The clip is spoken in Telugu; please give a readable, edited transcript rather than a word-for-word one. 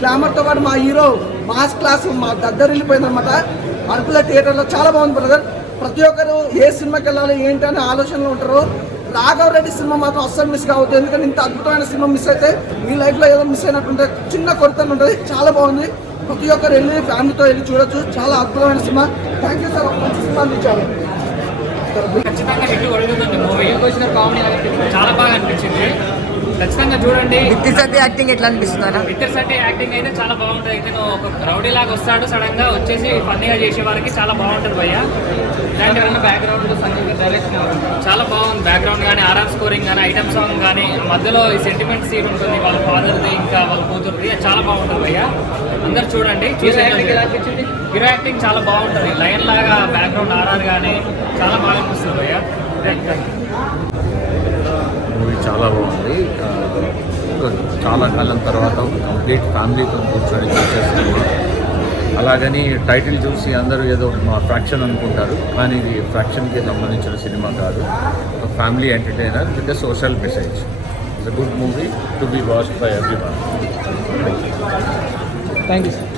గ్లామర్తో పాటు మా హీరో మాస్ క్లాస్ మా దగ్గర వెళ్ళిపోయిందనమాట. అరకుల థియేటర్లో చాలా బాగుంది బ్రదర్. ప్రతి ఒక్కరు ఏ సినిమాకి వెళ్ళాలి ఏంటి అనే ఆలోచనలో ఉంటారు. రాఘవ్ రెడ్డి సినిమా మాత్రం అస్సలు మిస్ కావద్దు. ఎందుకంటే ఇంత అద్భుతమైన సినిమా మిస్ అయితే మీ లైఫ్లో ఏదో మిస్ అయినట్టుంటే చిన్న కొరత ఉంటుంది. చాలా బాగుంది. ప్రతి ఒక్కరు వెళ్ళి ఫ్యామిలీతో వెళ్ళి చూడొచ్చు. చాలా అద్భుతమైన సినిమా. Thank you sir. మంచి సినిమా అందించారు. ఖచ్చితంగా హిట్ కొడుతుంది మూవీ. కామెడీ చాలా బాగా అనిపించింది. ఖచ్చితంగా చూడండి. విక్కీ సత్య యాక్టింగ్ ఎట్లా అనిపిస్తున్నారా? విక్కీ సత్య యాక్టింగ్ అయితే చాలా బాగుంటుంది. ఇతను ఒక రౌడీ లాగా వస్తాడు, సడన్ గా వచ్చేసి ఫన్నీగా చేసే వారికి చాలా బాగుంటుంది భయ్య. ఇలాంటి బ్యాక్గ్రౌండ్ సంగీత డైరెక్షన్ చాలా బాగుంది. బ్యాక్గ్రౌండ్ కానీ, ఆర్ఆర్ స్కోరింగ్ కానీ, ఐటమ్ సాంగ్ కానీ, మధ్యలో ఈ సెంటిమెంట్ సీన్ ఉంటుంది వాళ్ళ ఫాదర్ది ఇంకా వాళ్ళ కూతురుది. చాలా బాగుంటుంది భయ్య. అందరు చూడండి. హీరో యాక్టింగ్ చాలా బాగుంటుంది. లయన్ లాగా బ్యాక్గ్రౌండ్ ఆర్ఆర్ కానీ చాలా బాగా అనిపిస్తుంది భయ్య. మూవీ చాలా బాగుంది. చాలా కాలం తర్వాత కంప్లీట్ ఫ్యామిలీతో కూర్చొని చూసేస్తున్నాం. అలాగని టైటిల్ చూసి అందరూ ఏదో మా ఫ్రాక్షన్ అనుకుంటారు, కానీ ఇది ఫ్రాక్షన్కి సంబంధించిన సినిమా కాదు. ఒక family entertainer with a social message. It's a good movie to be watched by everyone. Thank you sir.